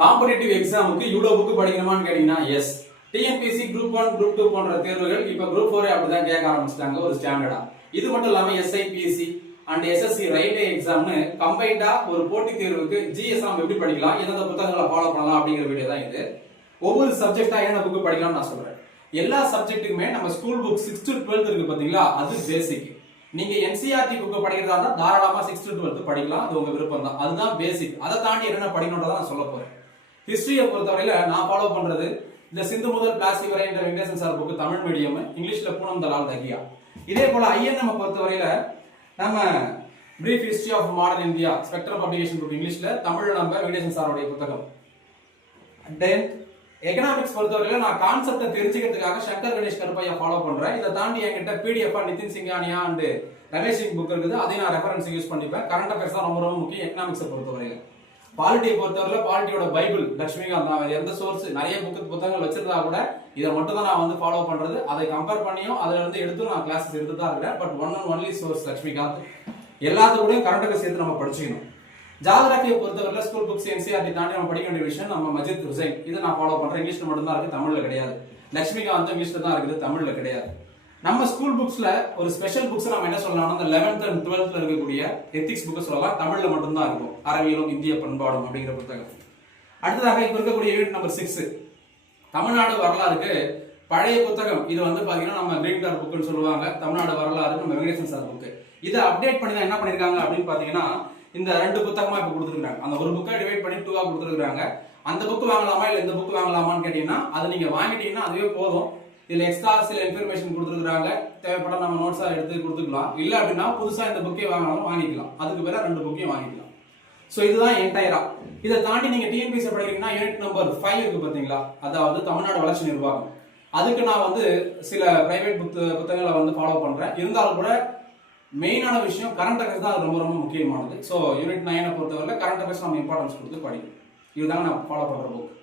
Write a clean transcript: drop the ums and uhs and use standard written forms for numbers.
Competitive எக்ஸாமுக்கு இவ்வளவு book படிக்கணுமான்னு கேட்டீங்கன்னா எஸ். டிஎன்பிஎஸ்சி குரூப் 1 குரூப் 2 போன்ற தேர்வுகள் இப்ப குரூப் 4 அப்படிதான் கேட்க ஆரம்பிச்சிட்டாங்க ஒரு ஸ்டாண்டர்டா. இது மட்டும் இல்லாம எஸ்ஐபிஎஸ்சி அண்ட் எஸ்எஸ்சி ரயில்வே எக்ஸாம்னு கம்பைண்டா ஒரு போட்டி தேர்வுக்கு ஜிஎஸ் நாம் எப்படி படிக்கலாம், எந்தெந்த புத்தகங்களை ஃபாலோ பண்ணலாம் அப்படிங்கிற வீடியோ தான் இது. ஒவ்வொரு சப்ஜெக்டா என்ன புக்கு படிக்கலாம்னு நான் சொல்றேன். எல்லா சப்ஜெக்ட்டுக்குமே நம்ம ஸ்கூல் புக் 6 to 12 இருக்கு பாத்தீங்களா, அது பேசிக். நீங்க என்சிஆர்டி புக் படிக்கிறதா இருந்தா தாராளமா 6 to 12 படிக்கலாம், அது உங்க விருப்பம் தான். அதுதான் பேசிக். அதை தாண்டி என்னென்ன படிக்கணும்ன்றத நான் சொல்ல போறேன். ஹிஸ்டரியை பொறுத்தவரையில நான் ஃபாலோ பண்றது இந்த சிந்து முதல் பிளாசி வரை என்ற Venkatesan sir book Tamil medium, இங்கிலீஷ்ல பூனம் தலால் தகியா. இதே போல ஐஎன்எம் பொறுத்தவரையில நம்ம brief history of modern India spectrum publication book இங்கிலீஷ்ல, தமிழ்ல நம்ம வெங்கடேசன் சாரோட புத்தகம். தென் எகனாமிக்ஸ் பொறுத்தவரையில நான் கான்செப்டை தெரிஞ்சுக்கிறதுக்காக சங்கர் கணேஷ் கருப்பையா ஃபாலோ பண்றேன். இதை தாண்டி என்கிட்ட PDF Nitin Singhania and Ramesh Singh book இருக்குது, அதையும் நான் ரெஃபரன்ஸ் யூஸ் பண்ணிப்பேன். கரண்ட் அஃபேர்ஸ் தான் ரொம்ப ரொம்ப முக்கியம் எகனாமிக்ஸை பொறுத்தவரையில. பாலிட்டியை பொறுத்தவரையில பாலிட்டியோட பைபிள் லட்சுமிகாந்த் தான். எந்த சோர்ஸ் நிறைய புத்தகங்கள் வச்சிருந்தா கூட இதை மட்டும் தான் நான் வந்து ஃபாலோ பண்றது. அதை கம்பேர் பண்ணியும் அதுல இருந்து எடுத்து நான் கிளாஸஸ் எடுத்து தான் இருக்கிறேன். But one and only source Laxmikanth. எல்லாத்துக்கூடயும் கரண்ட் அஃபேர்ஸ் சேர்த்து நம்ம படிச்சுக்கணும். ஜாகிரபியை பொறுத்தவரையில ஸ்கூல் புக்ஸ் என்சிஆர்டி தாண்டி நம்ம படிக்க வேண்டிய விஷயம் நம்ம மஜித் ஹுசைன், இதை நான் ஃபாலோ பண்றேன். இங்கிலீஷ்ல மட்டும் தான் இருக்கு, தமிழ்ல கிடையாது. லட்சுமிகாந்த் இங்கிலீஷ்ல தான் இருக்குது, தமிழ்ல கிடையாது. நம்ம ஸ்கூல் புக்ஸ்ல ஒரு ஸ்பெஷல் புக்ஸ் நம்ம என்ன சொல்லலாம், அந்த 11th and 12th இருக்கக்கூடிய எத்திக்ஸ் புக் சொல்லலாம், தமிழ்ல மட்டும் தான் இருக்கும். அறிவியலும் இந்திய பண்பாடும் அப்படிங்கிற புத்தகம். அடுத்ததாக இப்ப இருக்கக்கூடிய யூனிட் நம்பர் 6 தமிழ்நாடு வரலாறுக்கு பழைய புத்தகம். இது வந்து பாத்தீங்கன்னா நம்ம கிரீன் கார்டு புக்னு சொல்லுவாங்க. தமிழ்நாடு வரலாறு நம்ம வெங்கடேசன் சார் புக். இதை அப்டேட் பண்ணி தான் என்ன பண்ணிருக்காங்க அப்படின்னு பாத்தீங்கன்னா இந்த 2 புத்தகமா இப்ப கொடுத்துருக்காங்க. அந்த ஒரு புக்கை டிவைட் பண்ணி 2ஆ கொடுத்துருக்காங்க. அந்த புக் வாங்கலாமா இல்ல இந்த புக் வாங்கலாமான்னு கேட்டீங்கன்னா அதை நீங்க வாங்கிட்டீங்கன்னா அதுவே போதும். இதுல எக்ஸ்ட்ரா சில இன்ஃபர்மேஷன் கொடுத்துருக்காங்க, தேவைப்பட்ட நம்ம நோட்ஸா எடுத்து கொடுத்துக்கலாம். இல்ல அப்படின்னா புதுசா இந்த புக்கே வாங்கினாலும் வாங்கிக்கலாம். அதுக்கு பேர 2 புக்கையும் வாங்கிக்கலாம். சோ இதுதான் என்டையரா. இதை தாண்டி நீங்க டிஎன்பிஎஸ்சி படிக்கிறீங்கன்னா யூனிட் நம்பர் 5 இருக்கு பாத்தீங்களா, அதாவது தமிழ்நாடு வளர்ச்சி நிர்வாகம். அதுக்கு நான் வந்து சில பிரைவேட் புத்தகங்களை வந்து ஃபாலோ பண்றேன். இருந்தாலும் கூட மெயினான விஷயம் கரண்ட் அஃபேர்ஸ் தான் ரொம்ப ரொம்ப முக்கியமானது. ஸோ யூனிட் 9 பொறுத்தவரை கரண்ட் அஃபேர்ஸ் நம்ம இம்பார்ட்டன்ஸ் கொடுத்து படிக்கணும். இதுதாங்க நான் ஃபாலோ பண்ற புக்.